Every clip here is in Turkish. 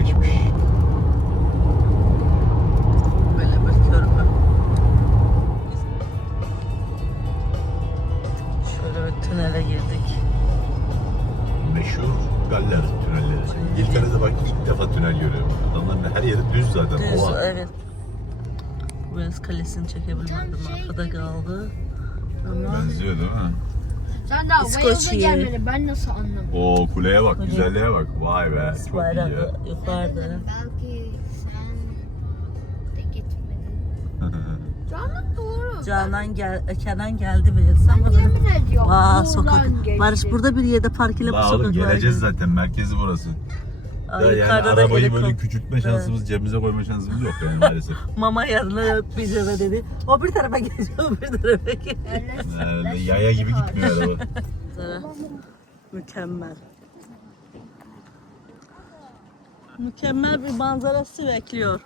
geçmiş. Böyle bir körpe. Şöyle bir tünele girdik. Meşhur Galler tünelleri. İngiltere'de bak ilk defa tünel görüyorum. Adamların her yeri düz zaten. Düz, Ova. evet. Wales Kalesi'ni çekebilmedim. Arkada kaldı. Ama Benziyor değil mi? Sen daha. Wales'a gelmedi. Ben nasıl anlamadım? O kuleye bak, Kule. güzelliğe bak. Vay be, çok iyi ya. yukarıda. Belki sen de gitmedin. Canan doğru. Canan gel, e, Kenan geldi Wales ama Ben dedim. yemin ediyorum. Buradan sokak. geçti. Barış burada bir yerde park ile bu La oğlum sokaklara geleceğiz zaten. Merkezi burası. Ya yani yukarıda da arabayı böyle küçültme şansımız, cebimize koyma şansımız yok yani maalesef. Mama yanına pijama dedi. O bir tarafa geçiyor, o bir tarafa geçiyor. Yani yaya gibi gitmiyor araba. Mükemmel. Mükemmel bir manzarası bekliyor.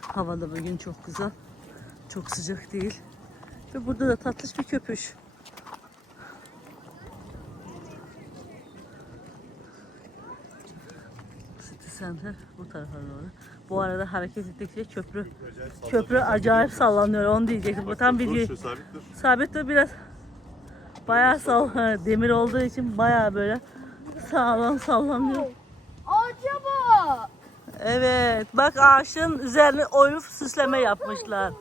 Hava da bugün çok güzel. Çok sıcak değil. Ve burada da tatlış bir köpüş. Center bu tarafa doğru. Bu arada hareket ettikçe köprü köprü acayip sallanıyor onu diyecektim. Bu tam bir sabit dur biraz bayağı sallanıyor. Demir olduğu için bayağı böyle sağlam sallanıyor. Ağaca bak. Evet bak ağaçın üzerine oyup süsleme yapmışlar.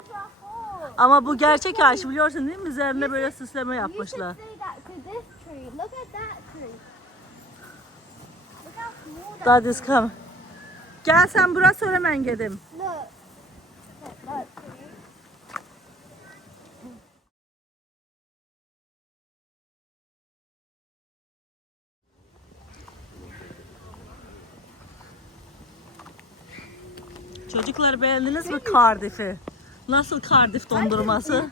Ama bu gerçek ağaç biliyorsun değil mi? Üzerine böyle süsleme yapmışlar. That is come. Gel sen burası söylemen gedim. Çocuklar beğendiniz mi Cardiff'i? Nasıl Cardiff dondurması?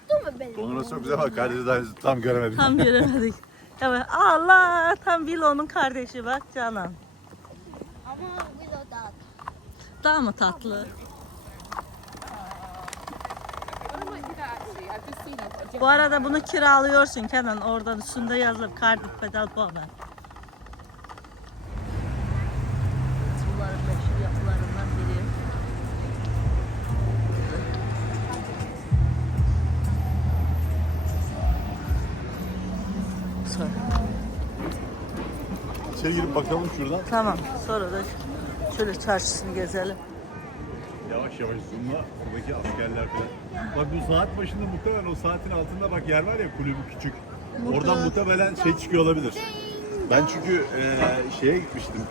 Dondurması çok güzel ama kardeşi daha tam göremedim. Tam göremedik. Evet, Allah tam Willow'un kardeşi bak canım. Ama. Daha mı tatlı? Bu arada bunu kiralıyorsun Kenan. Oradan üstünde yazılır Cardiff Pedal Puan. Bunların meşhur yapılarından biri. Sonra. İçeri girip bakalım şuradan. Tamam. Sonra da şöyle çarşısını gezelim. Yavaş yavaş zoomla buradaki askerler falan. Bak bu saat başında muhtemelen o saatin altında bak yer var ya kulübü küçük. Oradan muhtemelen şey çıkıyor olabilir. Ben çünkü e, şeye gitmiştim.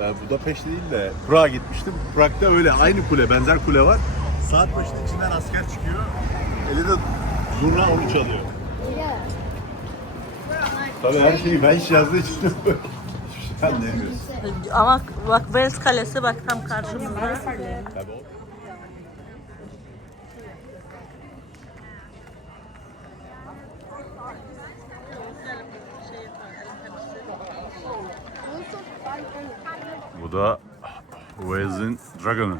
E, Budapeşte değil de Prag'a gitmiştim. Prag'da öyle aynı kule, benzer kule var. Saat başında içinden asker çıkıyor. Eli de zurna onu çalıyor. Tabii her şeyi ben hiç yazdığı için şey anlayamıyorsun. Ama bak Wales Kalesi bak tam karşımızda. Bu da Wales'in Dragon'ı.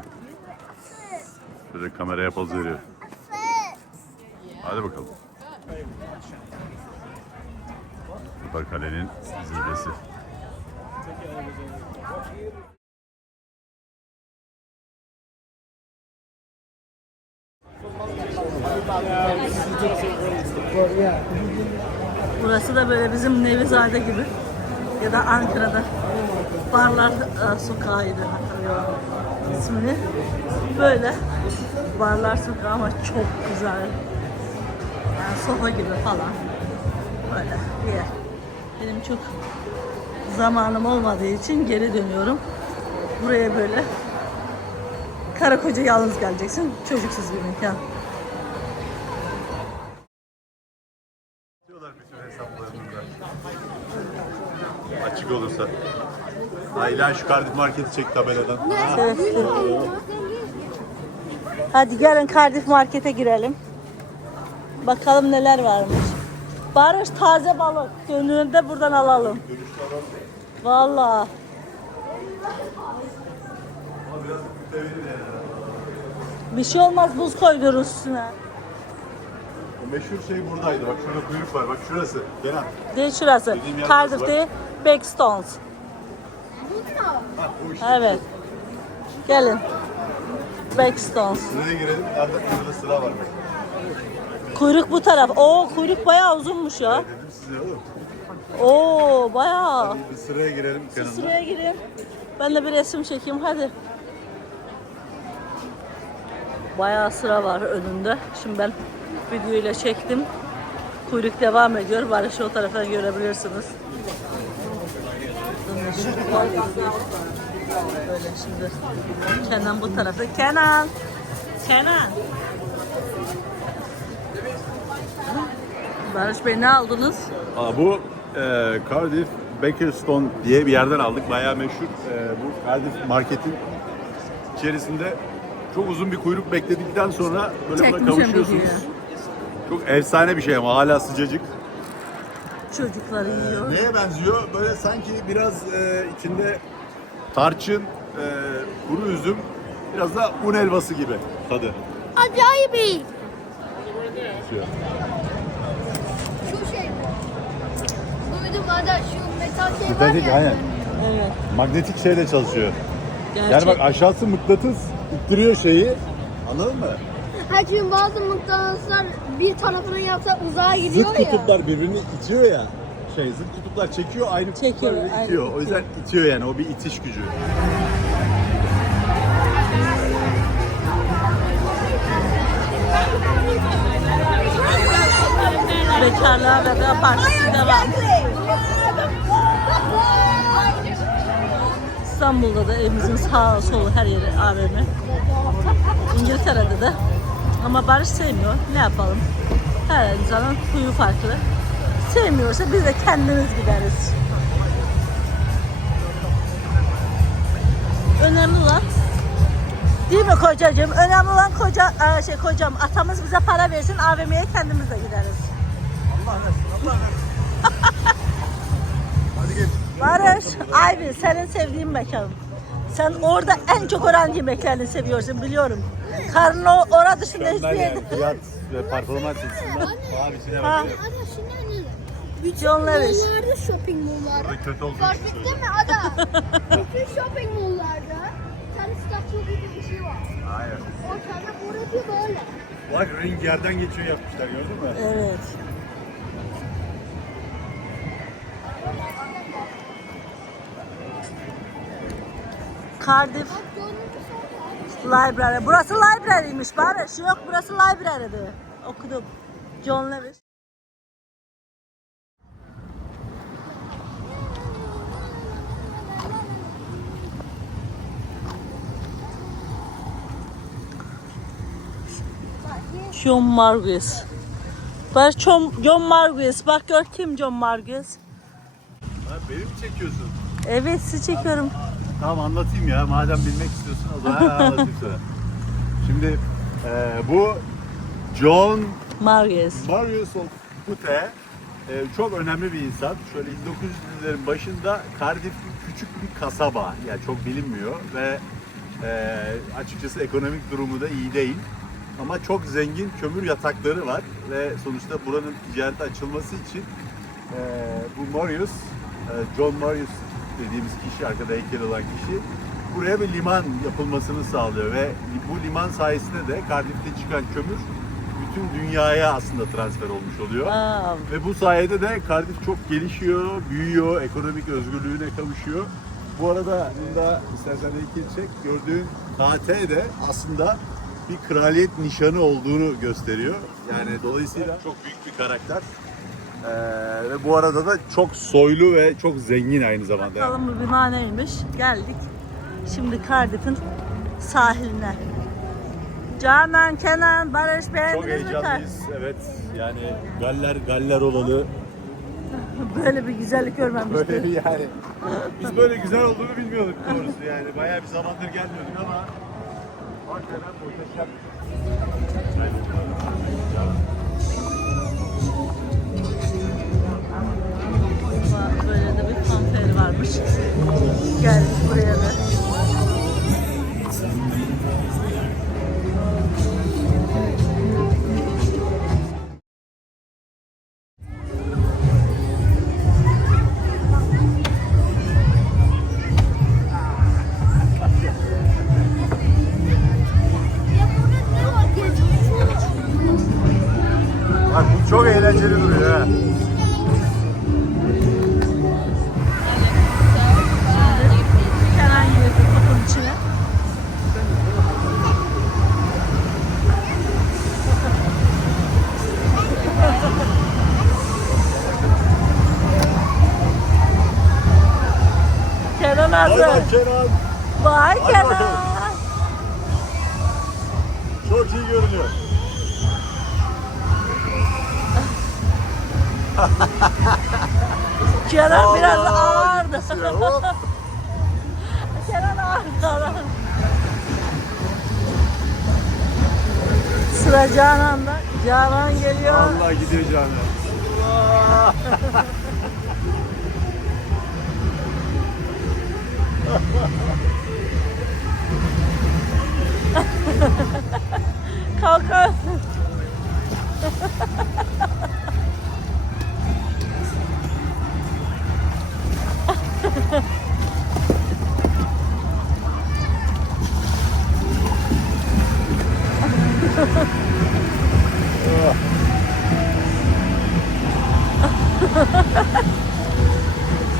Böyle kameraya poz veriyor. Hadi bakalım. Bu da kalenin zirvesi. Burası da böyle bizim Nevizade gibi ya da Ankara'da Barlar e, Sokağı'ydı hatırlıyorum ismini. Böyle Barlar Sokağı ama çok güzel. Yani sofa gibi falan. Böyle bir yer. Benim çok zamanım olmadığı için geri dönüyorum. Buraya böyle karı koca yalnız geleceksin. Çocuksuz bir mekan. Diyorlar bütün hesaplarında. Açık olursa. Ayla şu Cardiff Market'i çek tabeladan. Ha, Evet. Hadi gelin Cardiff Market'e girelim. Bakalım neler varmış. Barış taze balık. Dönüğünde buradan alalım. Vallahi. Biraz Bir şey olmaz buz koydururuz üstüne. O meşhur şey buradaydı. Bak şurada kuyruk var. Bak şurası. Kenan. Değil şurası. Dediğim yer Cardiff burası değil. Backstones. Ha, o işte. Evet. Gelin. Backstones. Sıraya girelim. Nerede? Burada sıra var. Bak. Kuyruk bu taraf. Oo kuyruk bayağı uzunmuş ya. Dedim size oğlum. Oo bayağı. Bir sıraya girelim Kenan'la. Sıraya girin. Ben de bir resim çekeyim hadi. Bayağı sıra var önünde. Şimdi ben videoyla çektim. Kuyruk devam ediyor. Barış'ı o taraftan görebilirsiniz. Böyle şimdi. Kenan bu tarafta. Kenan! Kenan! Barış Bey ne aldınız? Aa, bu e, Cardiff Bakerstone diye bir yerden aldık. Bayağı meşhur. E, bu Cardiff marketin içerisinde çok uzun bir kuyruk bekledikten sonra böyle buna Çekmişim kavuşuyorsunuz. Çok efsane bir şey ama hala sıcacık. Çocukları yiyor. Neye benziyor? Böyle sanki biraz e, içinde tarçın, e, kuru üzüm, biraz da un helvası gibi tadı. Acayip iyi. Şey. Şu şey bu. Duydum ada şu metal şey var ya. aynen. Evet. Magnetik şeyle çalışıyor. Gerçek. Yani bak aşağısı mıknatıs, ittiriyor şeyi. Anladın mı? Her çünkü bazı mıknatıslar bir tarafına yapsa uzağa gidiyor Zıt ya. kutuplar birbirini itiyor ya. Şey zıt kutuplar çekiyor aynı kutuplar Çekiyor, birbirini aynı itiyor. O yüzden itiyor yani o bir itiş gücü. Bekarlığa veda partisi devam. İstanbul'da da evimizin sağ solu her yeri AVM. İngiltere'de de. Ama Barış sevmiyor. Ne yapalım? Her insanın huyu farklı. Sevmiyorsa biz de kendimiz gideriz. Önemli olan Değil mi kocacığım? Önemli olan koca, e, şey kocam atamız bize para versin AVM'ye kendimiz de gideriz. Allah versin, Allah versin. Barış, Ayvin senin sevdiğin mekan. Sen orada en çok oran yemeklerini seviyorsun biliyorum. Karnı o- ora dışında hiçbir yerde. fiyat ve performans açısından abisine Ha. bakıyor. Ada şimdi ne? John Lewis. Mollarda shopping mollarda. Burada kötü olduğu için Fark söylüyorum. ettin mi Ada? Bütün shopping mollarda bir tane statü gibi bir şey var. Hayır. O tane burası böyle. Bak ring yerden geçiyor yapmışlar gördün mü? Evet. Cardiff Bak? Library. Burası library'ymiş Barış. Yok burası library'di. Okudum. John Lewis. John Margus. Barış John, John Margus. Bak gör kim John Margus. Ha, beni mi çekiyorsun? Evet sizi çekiyorum. Tamam anlatayım ya. Madem bilmek istiyorsun o zaman anlatayım sana. Şimdi e, bu John Margus. Marius Pute e, çok önemli bir insan. Şöyle 1900'lerin başında Cardiff'in küçük bir kasaba. Yani çok bilinmiyor ve e, açıkçası ekonomik durumu da iyi değil. Ama çok zengin kömür yatakları var ve sonuçta buranın ticarete açılması için e, bu Marius, e, John Marius dediğimiz kişi, arkada heykel olan kişi buraya bir liman yapılmasını sağlıyor ve bu liman sayesinde de Cardiff'te çıkan kömür bütün dünyaya aslında transfer olmuş oluyor. Aa, Ve bu sayede de Cardiff çok gelişiyor, büyüyor, ekonomik özgürlüğüne kavuşuyor. Bu arada bunda istersen heykeli çek, gördüğün KT de aslında bir kraliyet nişanı olduğunu gösteriyor. Yani dolayısıyla çok büyük bir karakter. Ee, ve bu arada da çok soylu ve çok zengin aynı zamanda. Bakalım bu bina neymiş? Geldik. Şimdi Cardiff'in sahiline. Canan, Kenan, Barış Çok beğendiniz mi? heyecanlıyız. Evet. Yani galler galler olalı. Böyle bir güzellik görmemiştim. Böyle bir yani. Biz böyle güzel olduğunu bilmiyorduk doğrusu yani. Bayağı bir zamandır gelmiyorduk ama hakikaten muhteşem. Ama Kenan. Vay Hadi Kenan. bakalım. Çok iyi görünüyor. Kenan biraz Allah, ağırdı. gitmiş ya, hop. Kenan ağırdı. ağırdı. Sıra Canan'da. Canan geliyor. Allah gidiyor canım. Kalkar.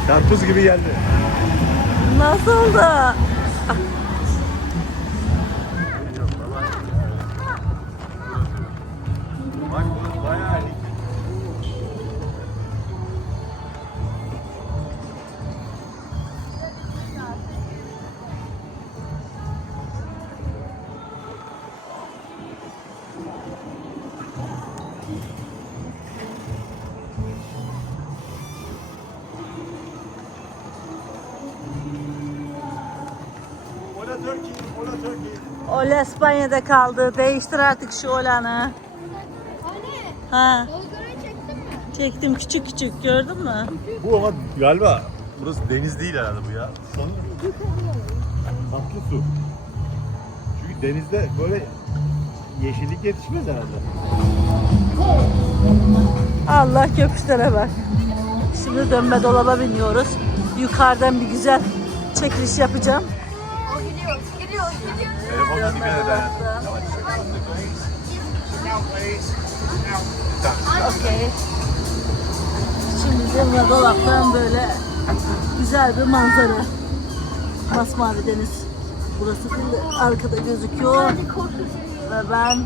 Karpuz gibi geldi. Nasıldı? Bak Ola İspanya'da kaldı. Değiştir artık şu olanı. Anne, Ha, Özgür'ü çektin mi? çektim küçük küçük gördün mü? Bu ama galiba burası deniz değil herhalde bu ya. Sanırım tatlı su. Çünkü denizde böyle yeşillik yetişmez herhalde. Allah köpüşlere bak. Şimdi dönme dolaba biniyoruz. Yukarıdan bir güzel çekiliş yapacağım. O gidiyor, gidiyor, gidiyor. Telefonla dikkat et ha. Okey. Şimdi dönme dolaptan böyle güzel bir manzara. Masmavi deniz. Burası da arkada gözüküyor. Ve ben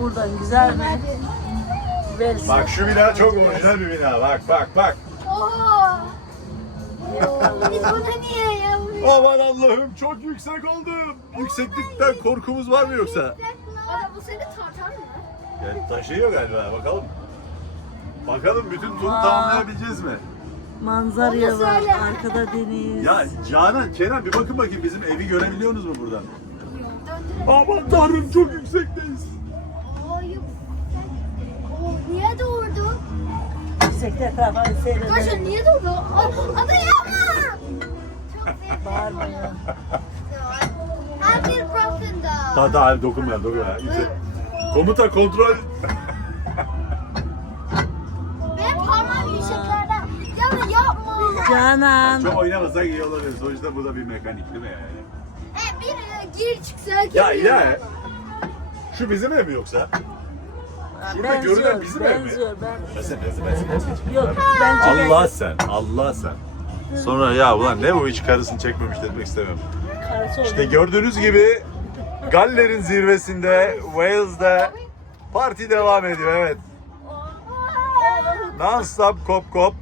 buradan güzel bir versiyon. Bak şu bina çok orijinal bir bina. Bak bak bak. Oha! Biz buna niye yapıyoruz? Aman Allah'ım çok yüksek oldum. Yükseklikten korkumuz var mı yoksa? Ada bu seni tartar mı? Yani taşıyor galiba bakalım. Bakalım bütün turu Aa. tamamlayabileceğiz mi? Manzaraya Onu var. söyle. Arkada deniz. Ya Canan, Kenan bir bakın bakayım bizim evi görebiliyorsunuz mu buradan? Aman tanrım çok yüksekteyiz. Oo, niye doğurdu? Yüksekte etrafa seyredelim. Arkadaşlar niye doğurdu? Aa, Ada yapma! Bağırma ya. Bir broken down. Daha daha dokunma dokunma. Yüksek. Komuta kontrol. Benim parmağım yükseklerden. Ya yapma. Canan. Çok oynamasak iyi olabilir. Sonuçta bu da bir mekanik değil mi yani? E, bir e, gir çıksa Ya ya. Şu bizim ev mi yoksa? Şurada benziyor, görünen bizim ev mi? benziyor, ben. Mesela mesela mesela. Yok bence Allah sen, Allah sen. Sonra ya ulan ne bu hiç karısını çekmemiş demek. Karısı oldu. İşte gördüğünüz gibi Galler'in zirvesinde Wales'da parti devam ediyor evet. Non-stop kop kop.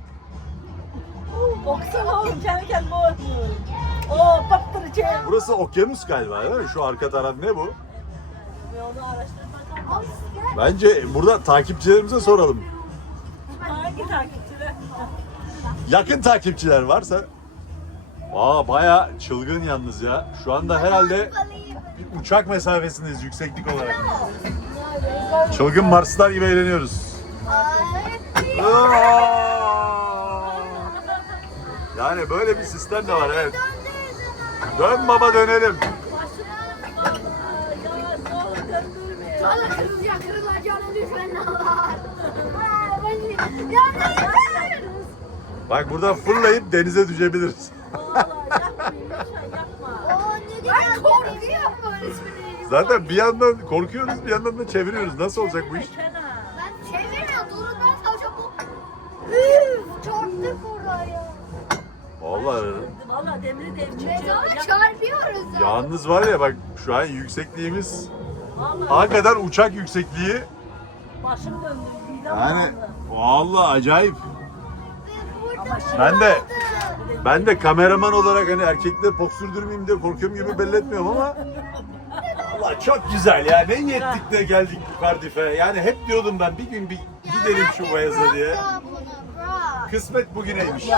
Oksana oğlum kendi kendime oynuyorum. Oo pattıracağım. Burası okyanus galiba değil mi? Şu arka taraf ne bu? Ve onu araştırmak Bence burada takipçilerimize soralım. Hangi takipçiler? Yakın takipçiler varsa. Aa baya çılgın yalnız ya. Şu anda herhalde bir uçak mesafesindeyiz yükseklik olarak. Çılgın Marslar gibi eğleniyoruz. Yani böyle bir sistem de var evet. Dön baba dönelim. Kırıl ya kırılacağını Bak burada fırlayıp denize düşebiliriz. Ben korkuyorum öğretmenim. Zaten bir yandan korkuyoruz bir yandan da çeviriyoruz. Nasıl olacak bu iş? Ben çevirme durumdan tavşan bu. Üf çarptık oraya. Vallahi Valla demiri devçe. Mezara çarpıyoruz yalnız var ya bak şu an yüksekliğimiz Valla A kadar uçak yüksekliği. başım döndü. Midem Yani vallahi acayip. Ben de ben de kameraman olarak hani erkekleri pok sürdürmeyeyim diye korkuyorum gibi belli etmiyorum ama Allah çok güzel ya. Ne yettik de geldik bu Cardiff'e. Yani hep diyordum ben bir gün bir gidelim şu Bayaz'a diye. Kısmet bugüneymiş.